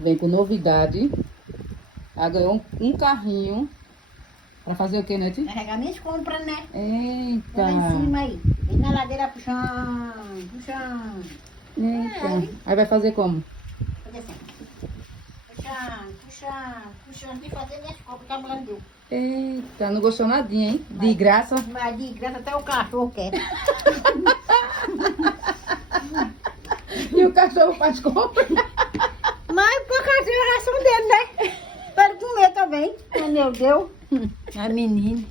Vem com novidade. Ela ganhou um carrinho. Pra fazer o que, Nete? Carregar minhas compras, né? Eita. Lá em cima aí. Vem na ladeira puxando, puxando. Eita. Aí vai fazer como? Fazer assim. Puxando, puxando, puxando. E fazer minhas compras que a mulher me deu. Eita, não gostou nadinha, hein? De graça. Mas de graça até o cachorro quer. E o cachorro faz compra. Mas o cachorro é a ração dele, né? Para ele comer também. Oh, meu Deus. A menina.